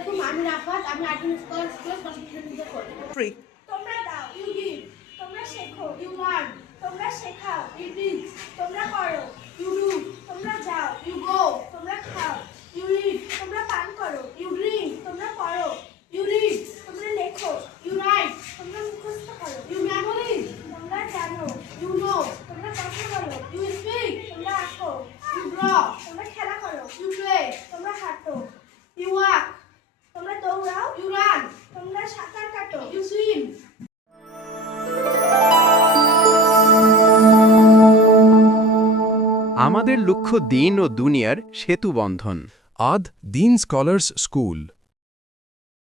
আলাইকুম, আমি রাফাত। আমি আর্টিন স্কলার স্কুলে কম্পিটিশনে করি। Free. তোমরা দাও, ইউ গিভ। তোমরা শেখো, ইউ লার্ন। তোমরা শেখাও, ইউ টিচ। তোমরা করো, ইউ ডু। তোমরা যাও, ইউ গো। তোমরা খাও, ইউ ইট। তোমরা পান করো, ইউ ড্রিঙ্ক। তোমরা পড়ো, ইউ রিড। তোমরা লেখো, ইউ রাইট। তোমরা মুখস্থ করো, ইউ মেমোরিজ। তোমরা জানো, ইউ নো। তোমরা কথা বলো, ইউ স্পিক। তোমরা আঁকো, ইউ ড্র। তোমরা খেলা করো, ইউ প্লে। তোমরা হাঁটো, ইউ ওয়াক। তোমরা দৌড়াও, ইউ রান। তোমরা সাঁতার কাটো, ইউ সুইম। আমাদের লক্ষ্য দিন ও দুনিয়ার সেতু বন্ধন। আদ দিন স্কলার্স স্কুল।